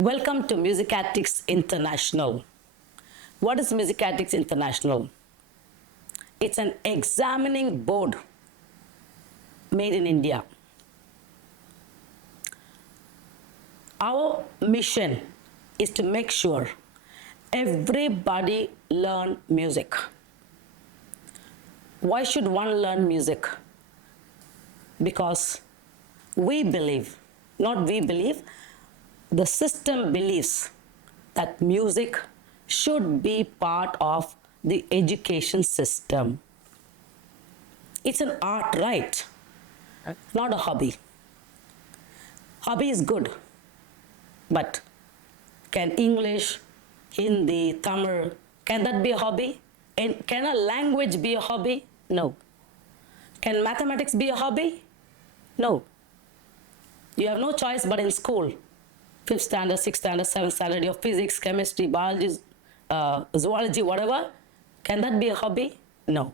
Welcome to Musicatics International. What is Musicatics International? It's an examining board made in India. Our mission is to make sure everybody learn music. Why should one learn music? Because we believe, not we believe, the system believes that music should be part of the education system. It's an art, right? Not a hobby. Hobby is good, but can English, Hindi, Tamil, can that be a hobby? And can a language be a hobby? No. Can mathematics be a hobby? No. You have no choice but in school. 5th standard, 6th standard, 7th standard, your physics, chemistry, biology, zoology, whatever. Can that be a hobby? No.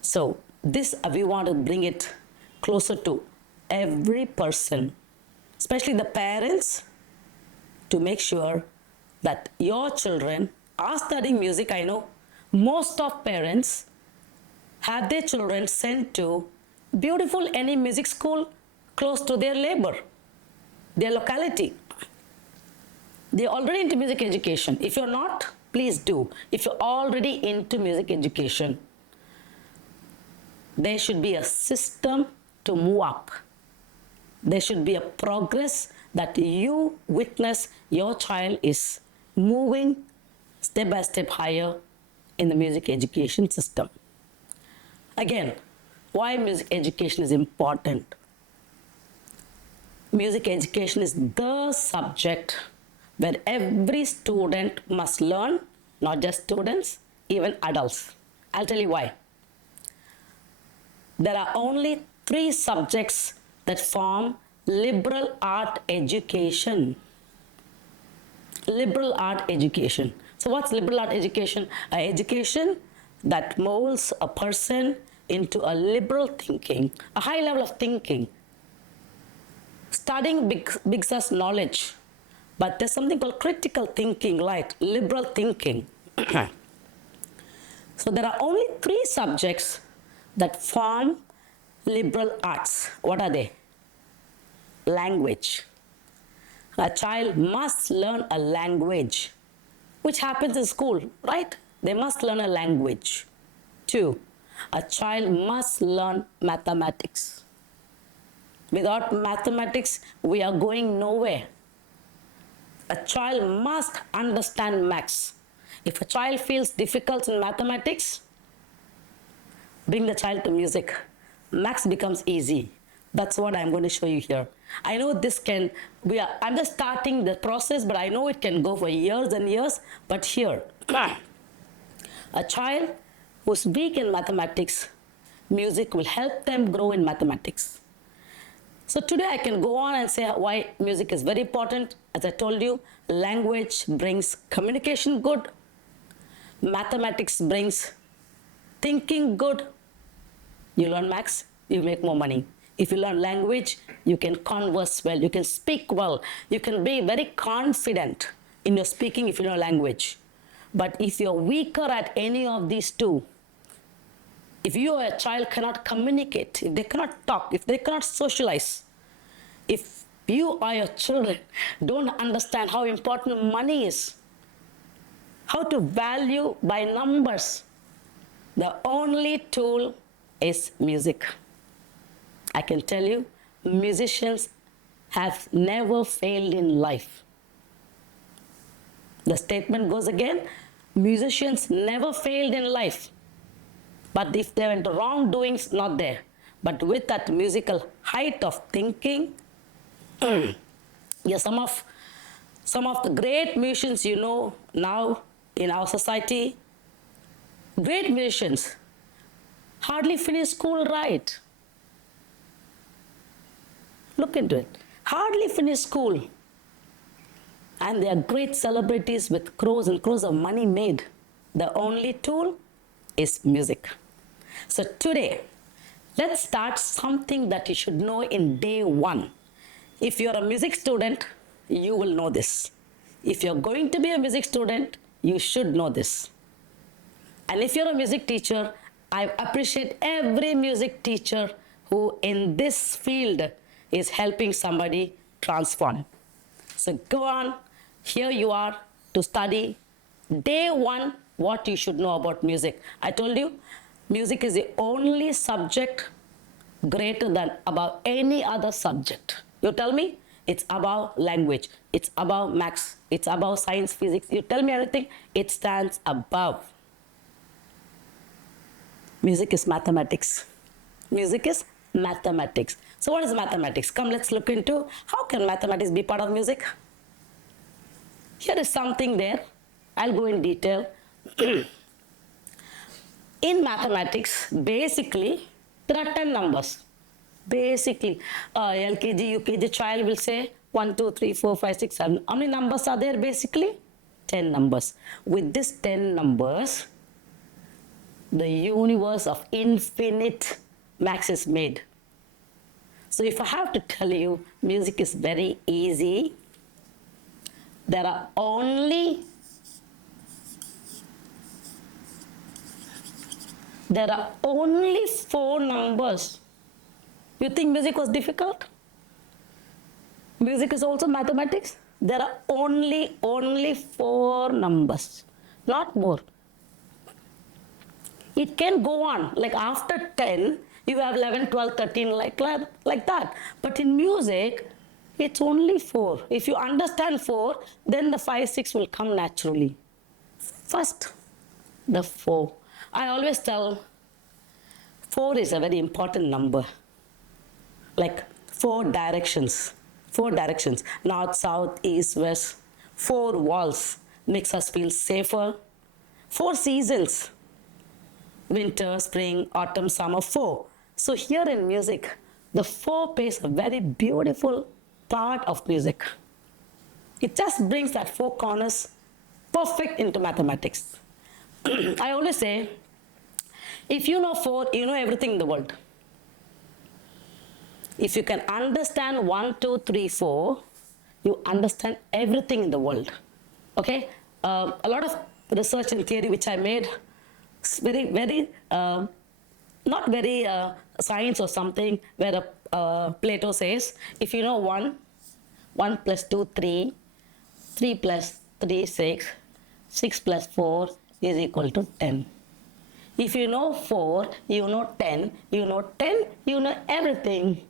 So this, we want to bring it closer to every person, especially the parents, to make sure that your children are studying music. I know most of parents have their children sent to beautiful any music school close to their labor, their locality. They're already into music education. If you're not, please do. If you're already into music education, there should be a system to move up. There should be a progress that you witness your child is moving step by step higher in the music education system. Again, why music education is important? Music education is the subject where every student must learn, not just students, even adults. I'll tell you why. There are only 3 subjects that form liberal art education. Liberal art education. So what's liberal art education? An education that molds a person into a liberal thinking, a high level of thinking. Studying gives us knowledge, but there's something called critical thinking, right? Liberal thinking. So there are only 3 subjects that form liberal arts. What are they? Language. A child must learn a language, which happens in school, right? They must learn a language. 2, a child must learn mathematics. Without mathematics, we are going nowhere. A child must understand maths. If a child feels difficult in mathematics, bring the child to music. Maths becomes easy. That's what I'm going to show you here. I know I'm just starting the process, but I know it can go for years and years. But here, a child who's weak in mathematics, music will help them grow in mathematics. So today I can go on and say why music is very important. As I told you, language brings communication good. Mathematics brings thinking good. You learn maths, you make more money. If you learn language, you can converse well, you can speak well, you can be very confident in your speaking if you know language. But if you're weaker at any of these 2, if you or a child cannot communicate, if they cannot talk, if they cannot socialize, if you or your children don't understand how important money is, how to value by numbers, the only tool is music. I can tell you, musicians have never failed in life. The statement goes again, musicians never failed in life. But if they went wrongdoings, not there. But with that musical height of thinking, yeah, some of the great musicians you know now in our society, great musicians, hardly finish school right. Look into it. Hardly finish school. And they are great celebrities with crores and crores of money made. The only tool is music. So today, let's start something that you should know in day 1. If you're a music student, you will know this. If you're going to be a music student, you should know this. And if you're a music teacher, I appreciate every music teacher who in this field is helping somebody transform. So go on, here you are to study. Day one, what you should know about music. I told you, music is the only subject greater than above any other subject. You tell me, it's above language, it's above maths, it's above science, physics. You tell me anything, it stands above. Music is mathematics. Music is mathematics. So what is mathematics? Come, let's look into how can mathematics be part of music. Here is something there. I'll go in detail. In mathematics, basically, there are 10 numbers. Basically, LKG, UKG child will say 1, 2, 3, 4, 5, 6, 7. How many numbers are there basically? 10 numbers. With these 10 numbers, the universe of infinite max is made. So if I have to tell you, music is very easy. There are only 4 numbers. You think music was difficult? Music is also mathematics. There are only 4 numbers, not more. It can go on, like after 10, you have 11, 12, 13, like that. But in music, it's only 4. If you understand 4, then the 5, 6 will come naturally. First, the 4. I always tell 4 is a very important number. Like 4 directions. 4 directions. North, south, east, west. 4 walls makes us feel safer. 4 seasons. Winter, spring, autumn, summer, 4. So here in music, the 4 plays a very beautiful part of music. It just brings that 4 corners perfect into mathematics. I always say, if you know 4, you know everything in the world. If you can understand 1, 2, 3, 4, you understand everything in the world. Okay? A lot of research and theory which I made, very, not very science or something, where Plato says, if you know 1 plus 2, 3, 3 plus 3, 6, 6 plus 4 is equal to 10. If you know 4, you know 10, you know 10, you know everything.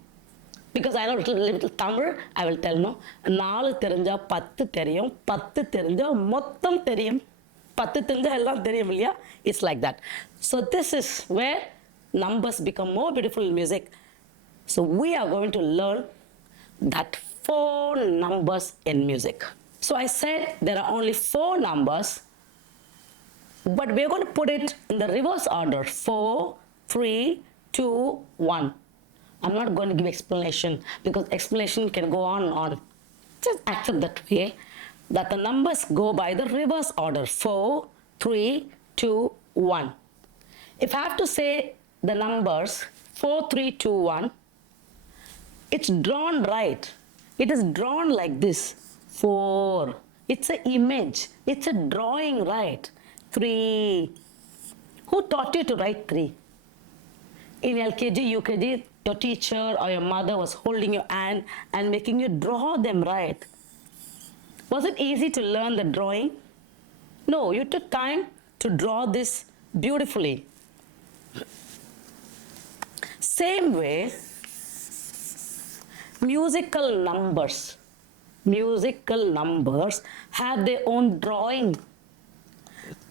Because I know little Tamil, I will tell no. 4 தெரிஞ்சா 10 தெரியும், 10 தெரிஞ்சா மொத்தம் தெரியும். 10 தெரிஞ்சா எல்லாம் தெரியும் இல்லையா? It's like that. So this is where numbers become more beautiful in music. So we are going to learn that 4 numbers in music. So I said there are only 4 numbers, but we're going to put it in the reverse order. 4, 3, 2, 1. I'm not going to give explanation because explanation can go on and on. Just accept that way, that the numbers go by the reverse order. 4, 3, 2, 1. If I have to say the numbers 4, 3, 2, 1, it's drawn right. It is drawn like this. 4. It's an image. It's a drawing, right? 3. Who taught you to write 3? In LKG, UKG, your teacher or your mother was holding your hand and making you draw them right. Was it easy to learn the drawing? No, you took time to draw this beautifully. Same way, musical numbers have their own drawing.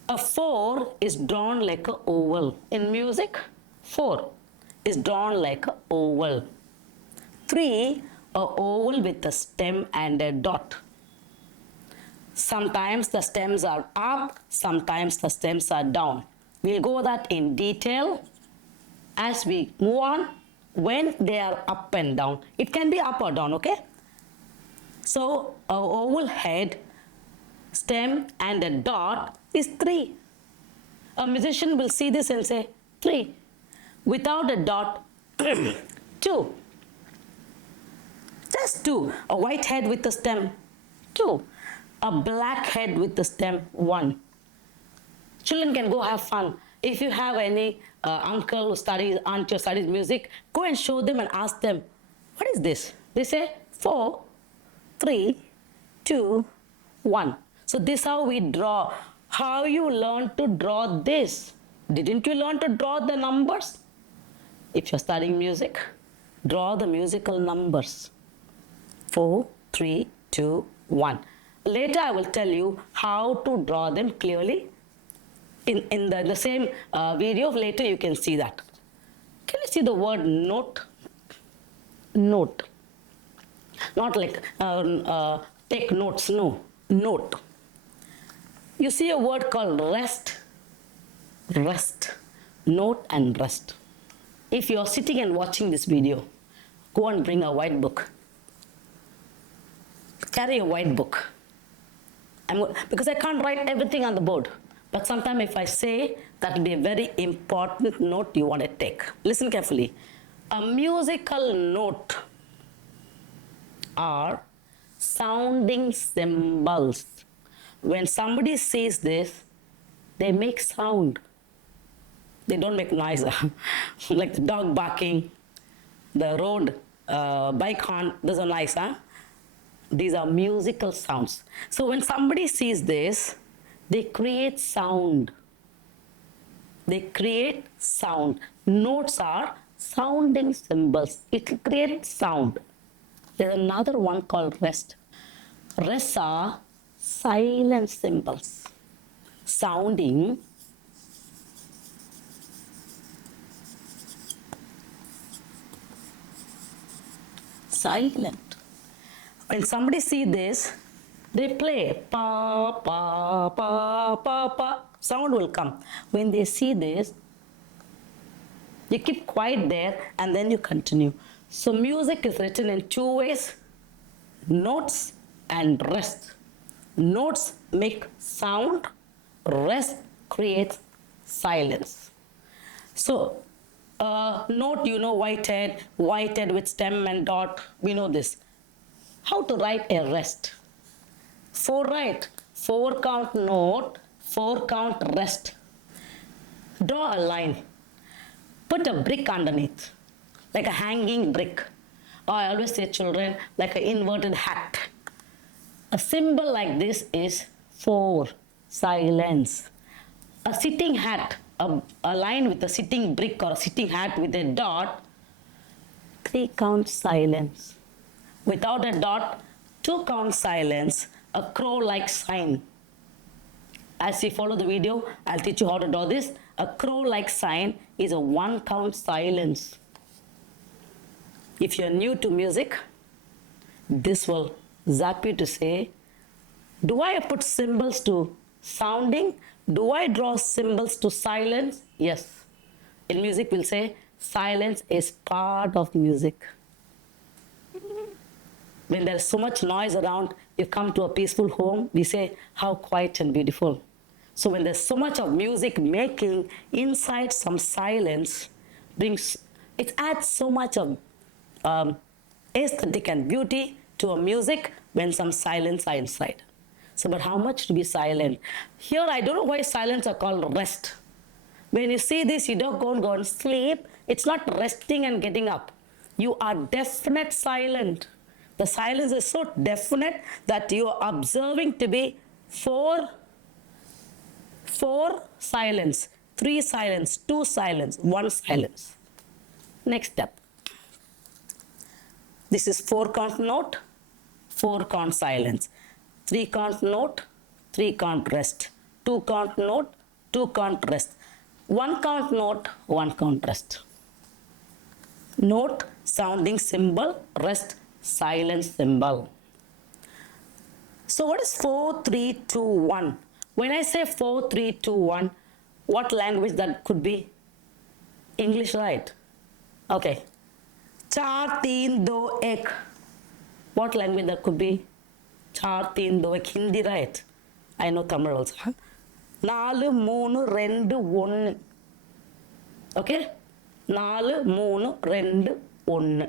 A 4 is drawn like an oval. In music, 4 is drawn like an oval. 3, a oval with a stem and a dot. Sometimes the stems are up, sometimes the stems are down. We'll go that in detail as we move on when they are up and down. It can be up or down, okay? So, a oval head, stem and a dot is 3. A musician will see this and say 3. Without a dot, 2. Just 2. A white head with a stem, 2. A black head with the stem. 1. Children can go have fun. If you have any uncle who studies, aunt who studies music, go and show them and ask them, what is this? They say 4, 3, 2, 1. So this is how we draw. How you learn to draw this? Didn't you learn to draw the numbers? If you're studying music, draw the musical numbers. 4, 3, 2, 1. Later I will tell you how to draw them clearly. In the same video, later you can see that. Can you see the word note? Note. Not like take notes, no. Note. You see a word called rest. Rest. Note and rest. If you are sitting and watching this video, go and bring a white book. Carry a white book. Because I can't write everything on the board. But sometimes if I say, that will be a very important note you want to take. Listen carefully. A musical note are sounding symbols. When somebody says this, they make sound. They don't make noise. Like the dog barking, the road, bike horn, those are nice, huh? These are musical sounds. So when somebody sees this, they create sound. They create sound. Notes are sounding symbols. It creates sound. There's another one called rest. Rests are silent symbols. Sounding silent. When somebody see this, they play pa pa pa pa pa. Sound will come. When they see this, you keep quiet there and then you continue. So music is written in 2 ways: notes and rest. Notes make sound, rest creates silence. So note, you know, white head with stem and dot, we know this. How to write a rest? 4 right, 4 count note, 4 count rest. Draw a line. Put a brick underneath, like a hanging brick. Or I always say, children, like an inverted hat. A symbol like this is 4, silence. A sitting hat, a line with a sitting brick or a sitting hat with a dot, 3 count silence. Without a dot, 2 count silence. A crow-like sign. As you follow the video, I'll teach you how to draw this. A crow-like sign is a 1 count silence. If you're new to music, this will zap you to say, do I put symbols to sounding? Do I draw symbols to silence? Yes. In music, we'll say silence is part of music. When there's so much noise around, you come to a peaceful home, we say, how quiet and beautiful. So when there's so much of music making, inside some silence, it adds so much of aesthetic and beauty to a music when some silence are inside. So, but how much to be silent? Here, I don't know why silence are called rest. When you see this, you don't go and sleep. It's not resting and getting up. You are definite silent. The silence is so definite that you are observing to be 4 silence, 3 silence, 2 silence, 1 silence. Next step. This is 4 count note, 4 count silence. 3 count note, 3 count rest. 2 count note, 2 count rest. 1 count note, 1 count rest. Note, sounding symbol, rest, silence symbol. So what is 4, 3, 2, 1? When I say 4, 3, 2, 1, what language that could be? English, right? Okay. 4, 3, 2, 1. What language that could be? 4, 3, 2, 1. Hindi, right? I know Tamil also. 4, 3, 2, 1. Okay? 4, 3, 2, 1.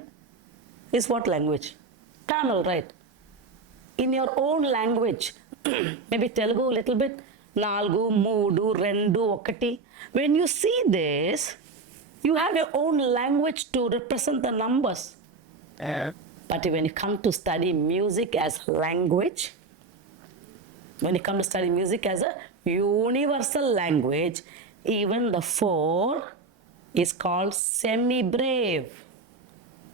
Is what language? Tamil, right? in your own language. Maybe Telugu a little bit. Nalgu, Moodu, Rendu, Okati. When you see this, you have your own language to represent the numbers. But when you come to study music as language, when you come to study music as a universal language, even the 4 is called semibreve.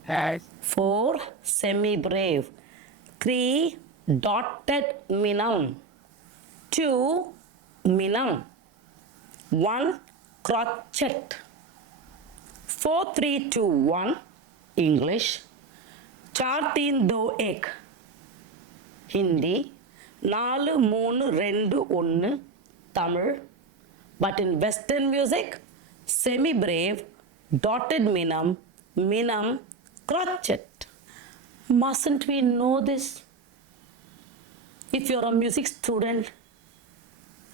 4 semibreve. 3 dotted minam. 2 minam. 1 crotchet. 4 3 2 1 English. 4 3 2 1 Hindi. 4 3 2 1 Tamil. But in Western music, semibreve, dotted minam, minam, crotchet. Mustn't we know this? If you're a music student,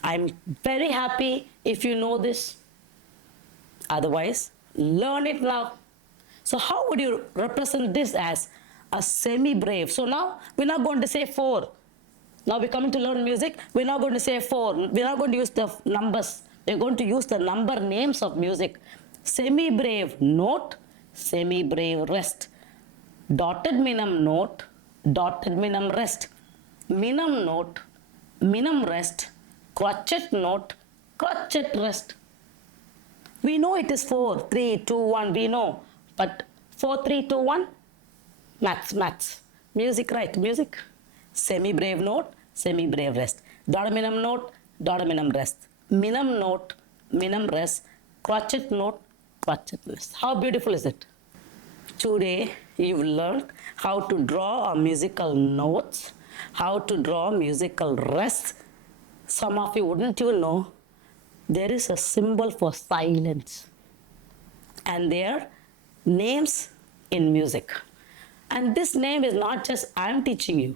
I'm very happy if you know this. Otherwise, learn it now. So how would you represent this as a semibreve? So now we're not going to say 4. Now we're coming to learn music. We're not going to say 4. We're not going to use the numbers. We're going to use the number names of music. Semibreve note, semibreve rest. Dotted minam note, dotted minam rest. Minam note, minam rest. Crotchet note, crotchet rest. We know it is 4, 3, 2, 1. We know. But 4, 3, 2, 1? Maths. Music, right? Music. Semibreve note, semibreve rest. Dotted minam note, dotted minam rest. Minam note, minam rest. Crotchet note, crotchet rest. How beautiful is it? Today, you've learned how to draw musical notes, how to draw musical rests. Some of you wouldn't even know there is a symbol for silence. And their names in music. And this name is not just I'm teaching you.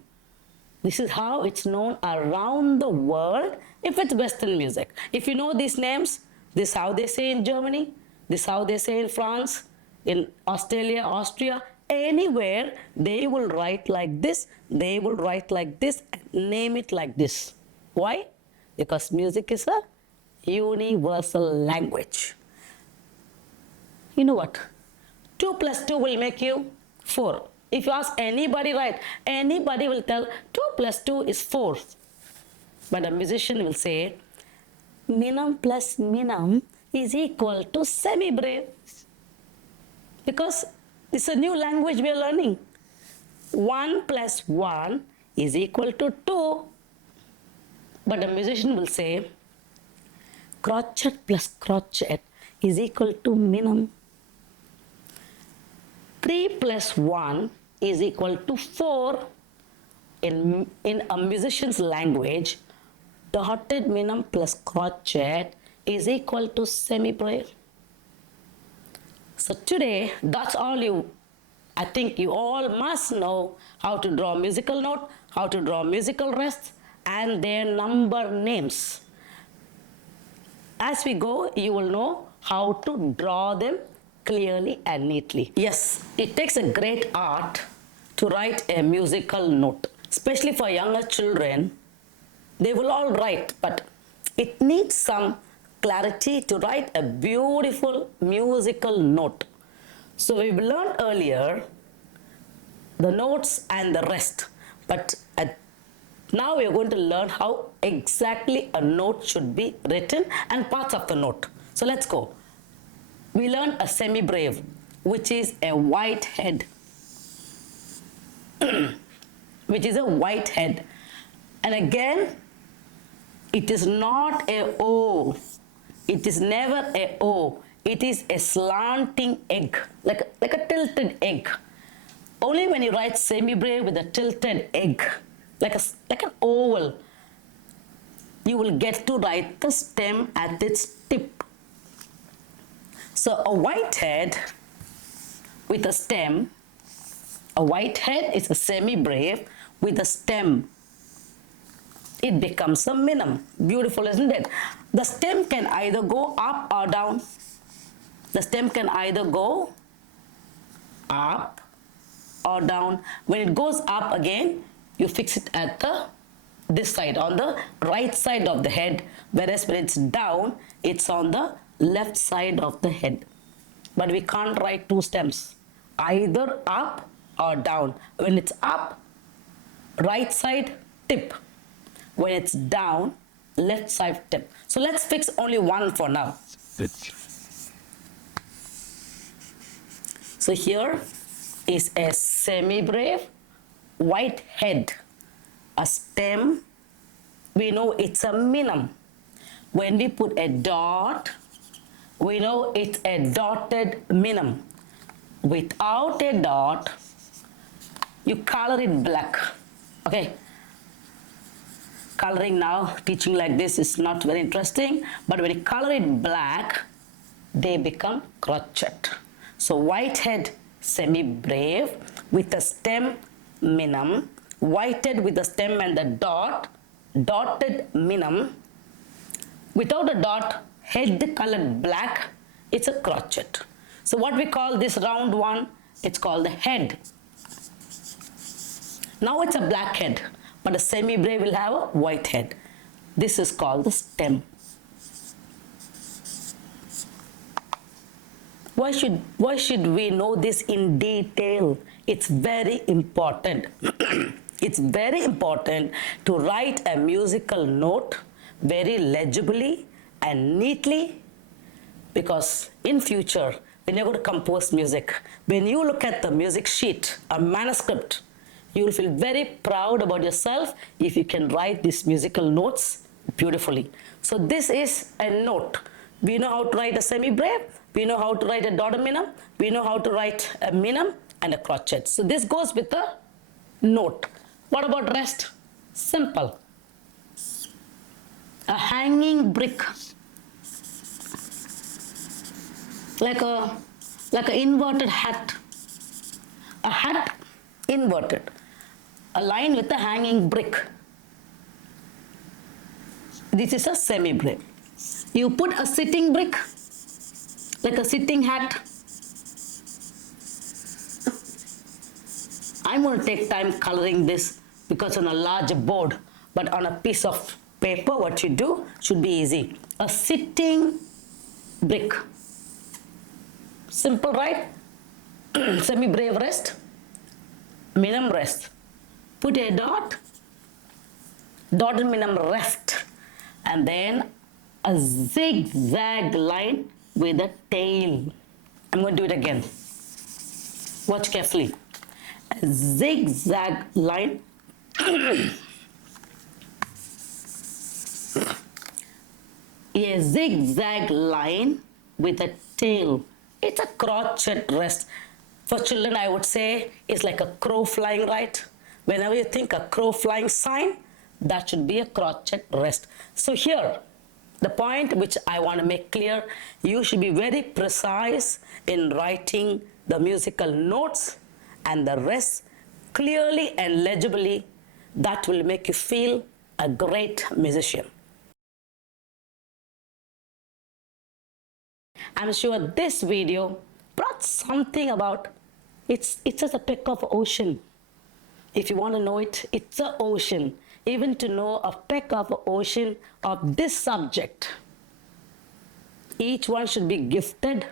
This is how it's known around the world if it's Western music. If you know these names, this is how they say in Germany, this is how they say in France, in Australia, Austria, anywhere, they will write like this, they will write like this, and name it like this. Why? Because music is a universal language. You know what? 2 plus 2 will make you 4. If you ask anybody, right, anybody will tell 2 plus 2 is 4. But a musician will say, minam plus minam is equal to semibreve. Because it's a new language we are learning. 1 plus 1 is equal to 2. But a musician will say, crotchet plus crotchet is equal to minam. 3 plus 1 is equal to 4. In a musician's language, dotted minam plus crotchet is equal to semibreve. So today, that's all I think you all must know how to draw musical note, how to draw musical rests, and their number names. As we go, you will know how to draw them clearly and neatly. Yes, it takes a great art to write a musical note. Especially for younger children, they will all write, but it needs some clarity to write a beautiful musical note. So we've learned earlier the notes and the rest, but now we're going to learn how exactly a note should be written and parts of the note. So let's go. We learned a semibreve, which is a white head. Which is a white head. And again, it is not a O. It is never a O. It is a slanting egg, like a tilted egg. Only when you write semibreve with a tilted egg, like an oval, you will get to write the stem at its tip. So a white head with a stem, a white head is a semibreve with a stem. It becomes a minam. Beautiful, isn't it? The stem can either go up or down. The stem can either go up or down. When it goes up again, you fix it at this side, on the right side of the head, whereas when it's down, it's on the left side of the head. But we can't write two stems, either up or down. When it's up, right side tip. When it's down, left side tip. So let's fix only one for now. So here is a semibreve, white head, a stem. We know it's a minim. When we put a dot, we know it's a dotted minim. Without a dot, you color it black. Okay. Coloring now, teaching like this is not very interesting, but when you color it black, they become crotchet. So white head semibreve with a stem minim, white head with the stem and the dot, dotted minim. Without a dot, head colored black, it's a crotchet. So what we call this round one, it's called the head. Now it's a black head, but a semibreve will have a white head. This is called the stem. Why should we know this in detail? It's very important. It's very important to write a musical note very legibly and neatly, because in future, when you're going to compose music, when you look at the music sheet, a manuscript, you will feel very proud about yourself if you can write these musical notes beautifully. So this is a note. We know how to write a semibreve, we know how to write a dotted minim, we know how to write a minim and a crotchet. So this goes with a note. What about rest? Simple. A hanging brick, like a inverted hat. A hat inverted. A line with a hanging brick. This is a semibreve. You put a sitting brick, like a sitting hat. I'm going to take time coloring this because on a large board, but on a piece of paper, what you do should be easy. A sitting brick. Simple, right? Semibreve rest, minim rest. Put a dot, dotted minim rest, and then a zigzag line with a tail. I'm going to do it again. Watch carefully. A zigzag line. A zigzag line with a tail. It's a crotchet rest. For children, I would say it's like a crow flying, right? Whenever you think a crow flying sign, that should be a crotchet rest. So here, the point which I want to make clear, you should be very precise in writing the musical notes and the rest clearly and legibly. That will make you feel a great musician. I'm sure this video brought something about it's just a peck of ocean. If you want to know it, it's an ocean. Even to know a peck of ocean of this subject, each one should be gifted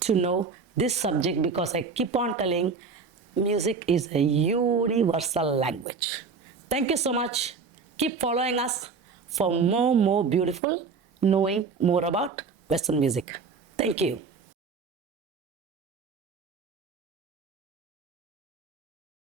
to know this subject, because I keep on telling music is a universal language. Thank you so much. Keep following us for more beautiful knowing more about Western music. Thank you.